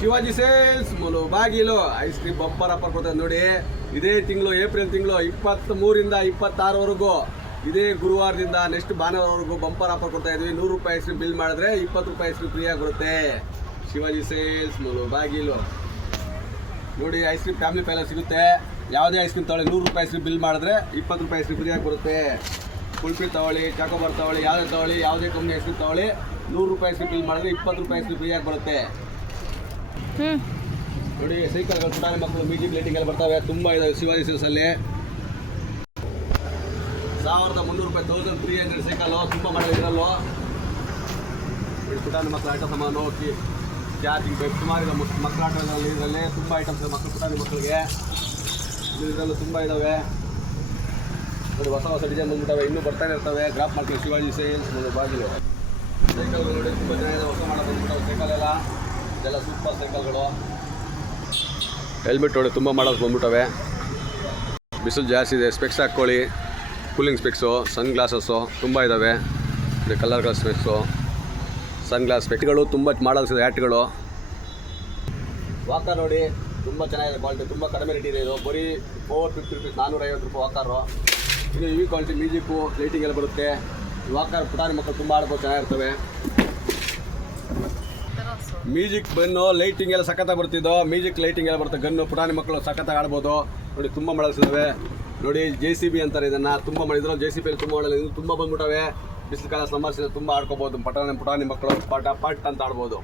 Shivaji sales ಬಾಗಿಲು ice cream bumper offer ಕೊಡ್ತಾರೆ ನೋಡಿ. ಇದೇ ತಿಂಗಳು ಏಪ್ರಿಲ್ ತಿಂಗಳು 23ರಿಂದ 26ವರೆಗೂ ಇದೇ ಗುರುವಾರದಿಂದ ನೆಕ್ಸ್ಟ್ ಭಾನುವಾರವರೆಗೂ ಬಂಪರ್ ಆಫರ್ ಕೊಡ್ತಾ ಇದ್ವಿ. 100 ರೂಪಾಯಿ ಐಸ್ ಕ್ರೀಮ್ ಬಿಲ್ ಮಾಡಿದ್ರೆ 20 ರೂಪಾಯಿ ಐಸ್ ಕ್ರೀಮ್ ಫ್ರೀಯಾಗಿ ಬರುತ್ತೆ. ಶಿವಾಜಿ ಸೇಲ್ಸ್ ಬಾಗಿಲು ನೋಡಿ. ಐಸ್ ಕ್ರೀಮ್ ಫ್ಯಾಮಿಲಿ ಪ್ಯಾಲ ಸಿಗುತ್ತೆ. ಯಾವುದೇ ಐಸ್ ಕ್ರೀಮ್ ತಗೊಳ್ಳಿ 100 ರೂಪಾಯಿ ಐಸ್ ಕ್ರೀಮ್ ಬಿಲ್ ಮಾಡಿದ್ರೆ 20 ರೂಪಾಯಿ ಐಸ್ ಕ್ರೀಮ್ ಫ್ರೀಯಾಗಿ ಬರುತ್ತೆ. ಕುಲ್ಫಿ ತಗೊಳ್ಳಿ, ಚಾಕೋಬಾರ್ ತಗೊಳ್ಳಿ, ಯಾವುದೇ ತಗೊಳ್ಳಿ, ಯಾವುದೇ ಕಂಪ್ನಿ ಐಸ್ ಕ್ರೀಮ್ ತಗೊಳ್ಳಿ 100 ರೂಪಾಯಿ ಐಸ್ ಕ್ರೀಮ್ ಬಿಲ್ ಮಾಡಿದ್ರೆ 20 ರೂಪಾಯಿ ಐಸ್ ಕ್ರೀಮ್ ಫ್ರೀಯಾಗಿ ಬರುತ್ತೆ. ನೋಡಿ ಸೈಕಲ್ಗಳು ಪುಟಾಣಿ ಮಕ್ಕಳು ಮ್ಯೂಸಿಕ್ ಲೈಟಿಂಗ್ ಎಲ್ಲ ಬರ್ತವೆ. ತುಂಬ ಇದಾವೆ ಶಿವಾಜಿ ಸೇಲ್ಸಲ್ಲಿ. 1300 ರೂಪಾಯಿ 1300 ಸೈಕಲ್ಲು ತುಂಬ ಮಾಡೋದು ಇದರಲ್ಲೂ. ಪುಟಾಣಿ ಮಕ್ಕಳು ಆಟ ಸಾಮಾನು, ಚಾರ್ಜಿಂಗ್ ಬೈಕ್ ಸುಮಾರು ಮಕ್ಕಳ ಆಟಗಳಲ್ಲಿ ಇದರಲ್ಲಿ ತುಂಬ ಐಟಮ್ಸ್ ಇದೆ ಮಕ್ಕಳು ಪುಟಾಣಿ ಮಕ್ಕಳಿಗೆ. ಇದರಲ್ಲೂ ತುಂಬ ಇದ್ದಾವೆ ನೋಡಿ. ಹೊಸ ಡಿಸೈನ್ ಬಂದ್ಬಿಟ್ಟವೆ, ಇನ್ನೂ ಬರ್ತಾನೆ ಇರ್ತವೆ. ಗ್ರಾಫ್ ಮಾಡ್ತೀವಿ ಶಿವಾಜಿ ಸೇಲ್ಸ್ ಬಾಗಿಲು. ಸೈಕಲ್ಗಳು ನೋಡಿ ತುಂಬ ಚೆನ್ನಾಗಿದೆ. ಹೊಸ ಮಾಡೋದು ಬಂದ್ಬಿಟ್ಟವೆ ಸೈಕಲ್ ಇದೆಲ್ಲ ಸೂಪರ್ ಸೈಕಲ್ಗಳು. ಹೆಲ್ಮೆಟ್ ನೋಡಿ ತುಂಬ ಮಾಡೋದು ಬಂದ್ಬಿಟ್ಟವೆ. ಬಿಸಿಲು ಜಾಸ್ತಿ ಇದೆ, ಸ್ಪೆಕ್ಸ್ ಹಾಕ್ಕೊಳ್ಳಿ. ಕೂಲಿಂಗ್ ಸ್ಪೆಕ್ಸು, ಸನ್ ಗ್ಲಾಸಸ್ಸು ತುಂಬ ಇದ್ದಾವೆ. ಕಲರ್ ಸ್ಪೆಕ್ಸು, ಸನ್ ಗ್ಲಾಸ್ ಸ್ಪೆಕ್ಸ್ಗಳು ತುಂಬ ಮಾಡಲ್ಸ್ ಇದೆ. ಹ್ಯಾಟ್ಗಳು, ವಾಕರ್ ನೋಡಿ ತುಂಬ ಚೆನ್ನಾಗಿದೆ. ಕ್ವಾಲಿಟಿ ತುಂಬ ಕಡಿಮೆ ರೇಟ್ ಇದೆ. ಇದು ಬರೀ 450 ರೂಪೀಸ್, 450 ರೂಪಾಯಿ ವಾಕರು. ಇದು ಈ ಕ್ವಾಲಿಟಿ ಮ್ಯೂಸಿಕ್ಕು ಲೈಟಿಂಗ್ ಎಲ್ಲ ಬರುತ್ತೆ. ವಾಕರ್ ಪುಟಾಣಿ ಮಕ್ಕಳು ತುಂಬ ಆಡ್ಬೋದು, ಚೆನ್ನಾಗಿರ್ತವೆ. ಮ್ಯೂಸಿಕ್ ಬನ್ನು ಲೈಟಿಂಗ್ ಎಲ್ಲ ಸಖತ್ತಾಗಿ ಬರ್ತಿದ್ದೋ. ಮ್ಯೂಸಿಕ್ ಲೈಟಿಂಗ್ ಎಲ್ಲ ಬರುತ್ತೆ. ಗನ್ನು ಪುಟಾಣಿ ಮಕ್ಕಳು ಸಖತ್ತಾಗಿ ಆಡ್ಬೋದು ನೋಡಿ. ತುಂಬ ಮಾಡಲ್ಸಿದ್ದಾವೆ ನೋಡಿ. JCB ಅಂತಾರೆ ಇದನ್ನು. ತುಂಬ ಮಾಡಿದ್ರು JCB ಅಲ್ಲಿ ತುಂಬ ಮಾಡಲ್ಲ. ಇದು ತುಂಬ ಬಂದ್ಬಿಟ್ಟವೆ. ಬಿಸಿಲು ಕಾಲ ಸಮ್ಮರ್ಸಿಂದ ತುಂಬ ಆಡ್ಕೋಬೋದು. ಪುಟಾಣಿ ಮಕ್ಕಳು ಪಟ್ ಅಂತ ಆಡ್ಬೋದು.